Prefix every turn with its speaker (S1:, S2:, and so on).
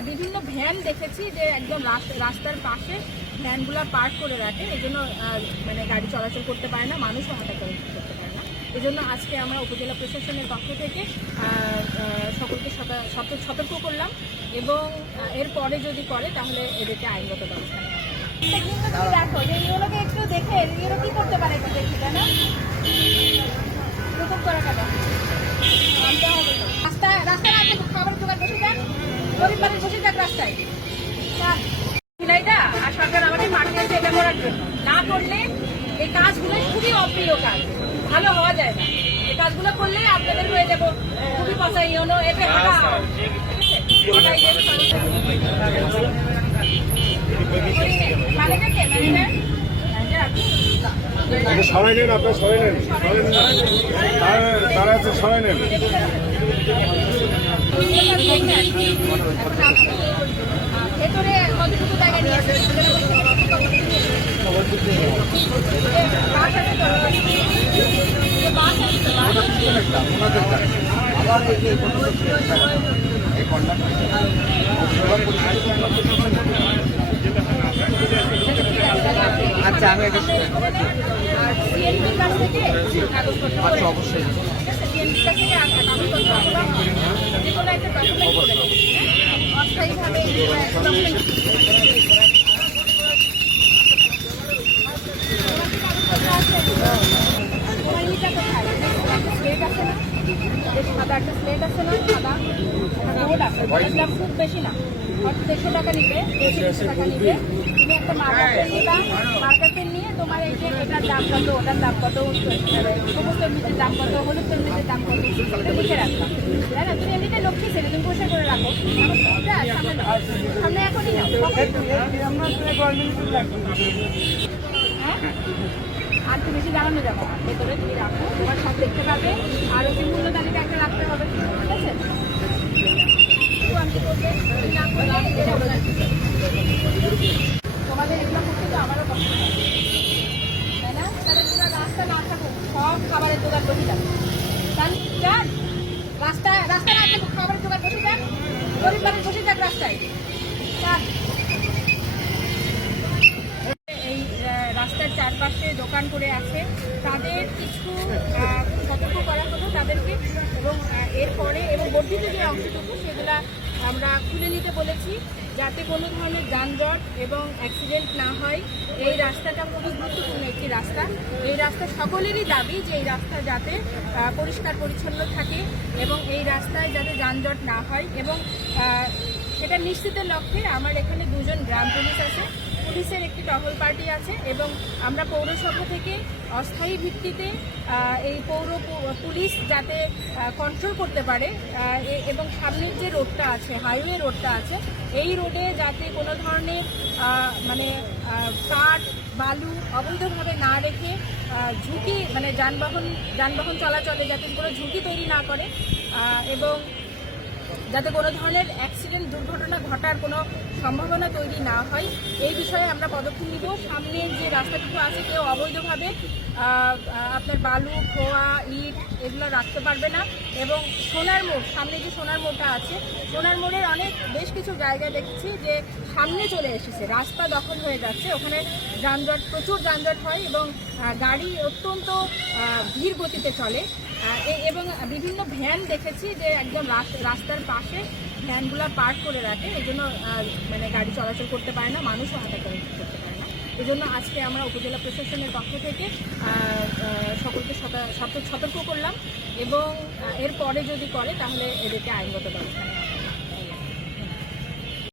S1: বিভিন্ন ভ্যান দেখেছি যে একদম রাস- রাস্তার পাশে ভ্যানগুলো পার্ক করে রাখে। এই জন্য মানে গাড়ি চলাচল করতে পারে না, মানুষও হাঁটাচলা করতে পারে না। এই জন্য আজকে আমরা উপজেলা প্রশাসনের পক্ষ থেকে সকলকে সতা- সত- সতর্ক করলাম এবং এরপরে যদি করে, তাহলে এদেরকে আইনগত ব্যবস্থা নেওয়া একটু দেখে করতে পারে এটা দেখি, তাই না? করা কথা মানতে হবে তো। রাস্তায় রাস্তায় খাবার বসে যান গরিব মানুষ যাক রাস্তায় আর সরকার আমাদের পাঠিয়েছে এটা করার জন্য। না করলে এই কাজগুলো খুবই অপ্রিয় কাজ। ভালো হওয়া যায় না। এই কাজগুলো করলে আপনাদের হয়ে যাব খুবই পচা ইউনো এতে হাঁটা
S2: সবাই নেন আপনার সবাই নেন। সবাই নেন। তারা- তারা আছে সবাই নেন।
S1: ভেতরে কতটুকু জায়গা নিয়েছে
S3: আচ্ছা আমি এটা আচ্ছা অবশ্যই
S1: একটা slate আছে না? বেশ সাদা একটা slate আছে না? সাদা? একটা আছে। খুব বেশি না। দেড়শো টাকা নিবে, দেড়শো টাকা নিবে। তুমি একটা pen নিবা, marker নিয়ে তোমার এই যে এটার দাম কত, ওটার দাম কত, সবুজ এমনিতে দাম কত, হলুদ এমনিতে দাম কত, এটা লিখে রাখলাম। তাই না? তুমি এমনিতে লক্ষ্মী ছেলে, তুমি পয়সা করে রাখো। সামনে এখনই নাও। হ্যাঁ? আর তো বেশি দাঁড়ানো যাব ভেতরে তুমি রাখো তোমার সব দেখতে পাবে আর যে মূল্য তালিকা একটা রাখতে হবে ঠিক আছে আমি করবে, না করলে এটা হবে না। তোমাদের এগুলো করতে তো আমারও কষ্ট হয় তাই না তাহলে তোমরা রাস্তা না থাকুক সব খাবারের দোকান বসে যাবে যান। রাস্তায় রাস্তায় থাকুক খাবারের দোকান বসে গরিব মানুষ বসে যান। এই রাস্তার চারপাশে দোকান করে আছে। তাদের কিছু সতর্ক করা হলো তাদেরকে। এবং এরপরে এবং বর্ধিত যে অংশটুকু, সেগুলা আমরা খুলে নিতে বলেছি। যাতে কোনো ধরনের যানজট এবং অ্যাক্সিডেন্ট না হয়, এই রাস্তাটা খুবই গুরুত্বপূর্ণ একটি রাস্তা। এই রাস্তা সকলেরই দাবি যে এই রাস্তা যাতে পরিষ্কার পরিচ্ছন্ন থাকে এবং এই রাস্তায় যাতে যানজট না হয় এবং সেটা নিশ্চিতের লক্ষ্যে আমার এখানে দুজন গ্রাম পুলিশ আছে। পুলিশের একটি টহল পার্টি আছে এবং আমরা পৌরসভা থেকে অস্থায়ী ভিত্তিতে এই পৌর পুলিশ যাতে কন্ট্রোল করতে পারে এবং সামনের যে রোডটা আছে হাইওয়ে রোডটা আছে, এই রোডে যাতে কোনো ধরনের মানে কাঠ, বালু অবৈধভাবে না রেখে ঝুঁকি মানে যানবাহন যানবাহন চলাচলে যাতে কোনো ঝুঁকি তৈরি না করে এবং যাতে কোনো ধরনের অ্যাক্সিডেন্ট দুর্ঘটনা ঘটার কোনো সম্ভাবনা তৈরি না হয়। এই বিষয়ে আমরা পদক্ষেপ নিব। সামনে যে রাস্তাটুকু আছে, কেউ অবৈধভাবে আপনার বালু, খোয়া, ইট এগুলো রাখতে পারবে না। এবং সোনার মোড়, সামনে যে সোনার মোড়টা আছে, সোনার মোড়ের অনেক, বেশ কিছু জায়গায় দেখছি যে সামনে চলে এসেছে। রাস্তা দখল হয়ে যাচ্ছে। ওখানে যানজট, প্রচুর যানজট হয় এবং গাড়ি অত্যন্ত ধীর গতিতে চলে। এবং বিভিন্ন ভ্যান দেখেছি যে একদম রাস- রাস্তার পাশে ভ্যানগুলো পার্ক করে রাখে। এই জন্য মানে গাড়ি চলাচল করতে পারে না, মানুষও হাঁটাচলা করতে পারে না। এই জন্য আজকে আমরা উপজেলা প্রশাসনের পক্ষ থেকে সকলকে সতা- সত- সতর্ক করলাম। এবং এরপরে যদি করে, তাহলে এদেরকে আইনগত ব্যবস্থা।